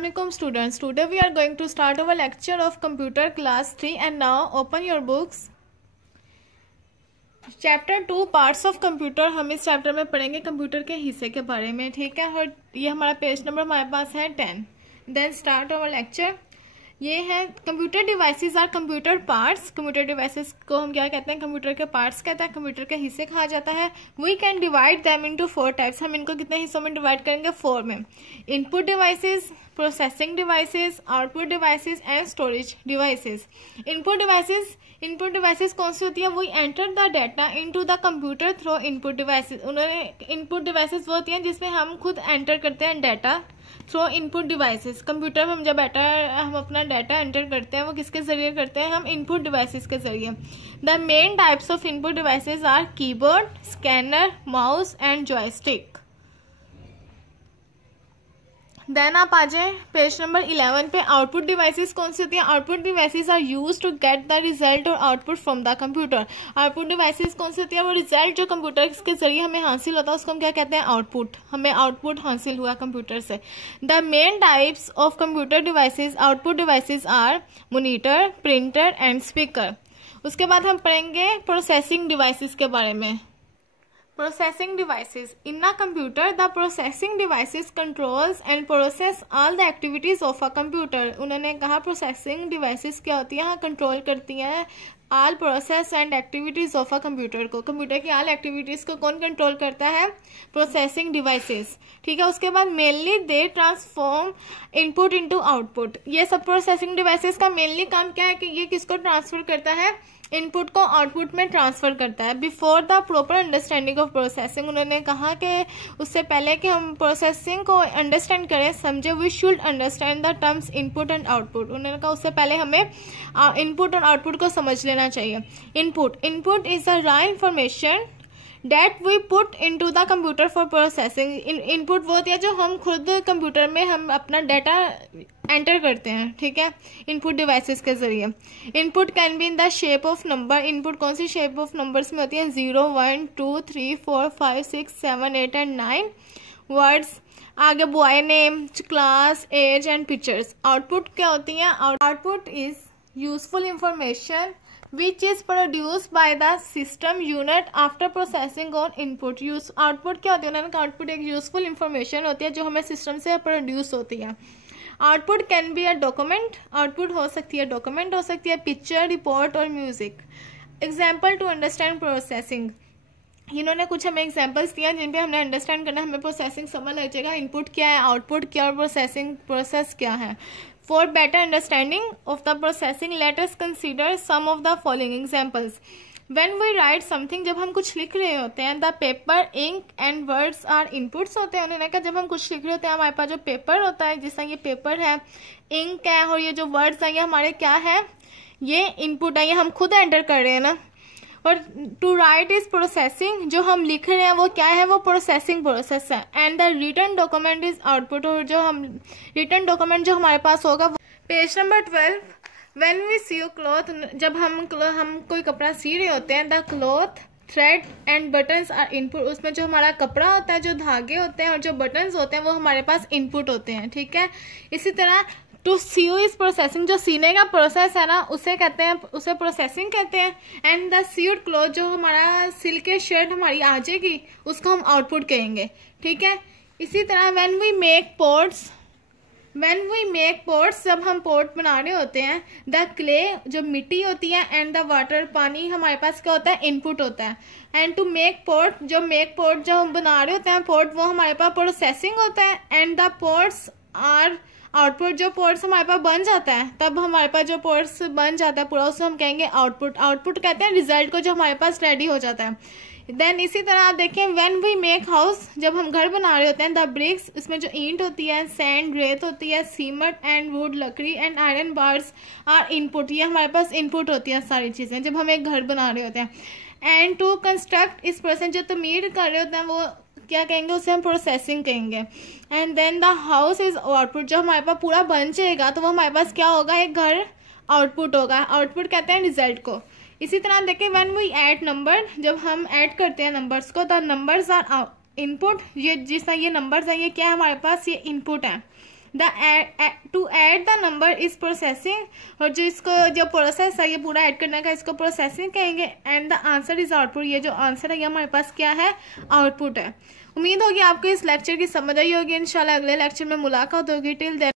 Assalamualaikum students. Today we are going to start our lecture of computer class 3 and now open your books. Chapter 2 parts of computer हम इस chapter में पढ़ेंगे computer के हिस्से के बारे में, ठीक है। और ये हमारा पेज नंबर हमारे पास है 10. Then start our lecture. ये है computer devices or computer parts. Computer devices को हम क्या कहते हैं? कंप्यूटर के पार्ट्स कहते हैं, कंप्यूटर के हिस्से कहा जाता है. We can divide them into 4 types. हम इनको कितने हिस्सों में डिवाइड करेंगे? 4 में. Input devices, processing devices, output devices and storage devices. Input devices कौन सी होती है? We enter the data into the computer through input devices. उन्होंने इनपुट डिवाइसेस वो होती हैं जिसमें हम खुद एंटर करते हैं data through input devices. Computer में हम जब हम अपना डाटा एंटर करते हैं वो किसके जरिए करते हैं? हम इनपुट डिवाइसेस के जरिए. The main types of input devices are keyboard, scanner, mouse and joystick. Then आप आ जाए पेज नंबर 11 पे. आउटपुट डिवाइसेस कौन सी होती हैं? Output devices are used to get the result और output from the computer. Output devices कौन सी होती है? वो रिजल्ट जो कंप्यूटर के जरिए हमें हासिल होता है उसको हम क्या कहते हैं? आउटपुट. हमें आउटपुट हासिल हुआ कंप्यूटर से. The main types of computer devices, output devices are monitor, printer and speaker. उसके बाद हम पढ़ेंगे प्रोसेसिंग डिवाइसेस के बारे में. Processing devices. In a computer, the processing devices controls and process all the activities of a computer. उन्होंने कहा processing devices क्या होती है? हाँ, कंट्रोल करती हैं all process and activities of a computer को. कंप्यूटर की all activities को कौन कंट्रोल करता है? Processing devices. ठीक है. उसके बाद mainly they transform input into output. ये सब processing devices का mainly काम क्या है कि ये किसको ट्रांसफर करता है? इनपुट को आउटपुट में ट्रांसफर करता है. Before the proper understanding of processing. उन्होंने कहा कि उससे पहले कि हम प्रोसेसिंग को अंडरस्टैंड करें, समझे, we should understand the terms input and output. उन्होंने कहा उससे पहले हमें इनपुट और आउटपुट को समझ लेना चाहिए. Input is the raw information that we put into the computer for processing. Input वो होती है जो हम खुद कंप्यूटर में हम अपना डाटा एंटर करते हैं, ठीक है, इनपुट डिवाइसेस के जरिए. Input can be in the shape of number. Input कौन सी शेप ऑफ नंबर्स में होती है? 0, 1, 2, 3, 4, 5, 6, 7, 8 एंड 9 वर्ड्स. आगे boy name, class, age and pictures. Output क्या होती है? Output is useful information which is produced by the system unit after processing on input. Output क्या होती है? उन्होंने कहा आउटपुट एक यूजफुल इंफॉर्मेशन होती है जो हमें सिस्टम से प्रोड्यूस होती है. Output can be a document. Output हो सकती है डॉक्यूमेंट, हो सकती है पिक्चर, रिपोर्ट और music. Example to understand processing. इन्होंने कुछ हमें एग्जाम्पल्स दिया जिन पे हमने अंडरस्टैंड करना, हमें प्रोसेसिंग समझ लग जाएगा. इनपुट क्या है, आउटपुट क्या और प्रोसेसिंग प्रोसेस क्या है. For better understanding of the processing, let us consider some of the following examples. When we write something, जब हम कुछ लिख रहे होते हैं, the paper, ink and words are inputs होते हैं. उन्होंने कहा जब हम कुछ लिख रहे होते हैं हमारे पास जो पेपर होता है, जिस तरह ये पेपर है, इंक है और ये जो वर्ड्स हैं ये हमारे क्या है? ये इनपुट है, ये हम खुद एंटर कर रहे हैं ना. और टू राइट इज प्रोसेसिंग. जो हम लिख रहे हैं वो क्या है? वो प्रोसेसिंग प्रोसेस है. And the written document is output. और जो हम रिटन डॉक्यूमेंट जो हमारे पास होगा. Page number 12. When we sew cloth. जब हम कोई कपड़ा सी रहे होते हैं, the cloth, thread and buttons are input. उसमें जो हमारा कपड़ा होता है, जो धागे होते हैं और जो बटन्स होते हैं वो हमारे पास इनपुट होते हैं, ठीक है. इसी तरह टू सीयू इज प्रोसेसिंग. जो सीने का प्रोसेस है ना उसे कहते हैं, उसे प्रोसेसिंग कहते हैं. एंड द सीड क्लॉथ, जो हमारा सिल के शर्ट हमारी आ जाएगी उसको हम आउटपुट कहेंगे, ठीक है. इसी तरह व्हेन वी मेक पोट्स, जब हम पोट बना रहे होते हैं, द क्ले, जो मिट्टी होती है, एंड द वाटर, पानी हमारे पास क्या होता है? इनपुट होता है. एंड टू मेक पोट, जो हम बना रहे होते हैं पोट, वो हमारे पास प्रोसेसिंग होता है. And the pots are output. जो पोर्ट्स हमारे पास बन जाता है, तब हमारे पास जो पोर्ट्स बन जाता है पूरा, उसको हम कहेंगे आउटपुट. आउटपुट कहते हैं रिजल्ट को जो हमारे पास रेडी हो जाता है. देन इसी तरह आप देखें व्हेन वी मेक हाउस, जब हम घर बना रहे होते हैं, द ब्रिक्स, इसमें जो ईंट होती है, सैंड, रेत होती है, सीमेंट एंड वुड, लकड़ी and iron bars are input. ये हमारे पास इनपुट होती है सारी चीज़ें जब हम एक घर बना रहे होते हैं. एंड टू कंस्ट्रक्ट इस पर्सन, जो तमीर कर रहे होते हैं वो क्या कहेंगे? उसे हम प्रोसेसिंग कहेंगे. And then the house is output. जब हमारे पास पूरा बन जाएगा तो वो हमारे पास क्या होगा? एक घर आउटपुट होगा. आउटपुट कहते हैं रिजल्ट को. इसी तरह देखें व्हेन वी ऐड नंबर, जब हम ऐड करते हैं नंबर्स को, द नंबर्स आर इनपुट. ये जिस तरह ये नंबर्स हैं ये क्या है हमारे पास? ये इनपुट है. To add the number is processing, और जो इसको जो प्रोसेस है ये पूरा ऐड करने का इसको प्रोसेसिंग कहेंगे। And the answer is output, ये जो आंसर है ये हमारे पास क्या है, आउटपुट है। उम्मीद होगी आपको इस लेक्चर की समझ आई होगी। इंशाल्लाह अगले लेक्चर में मुलाकात होगी। Till then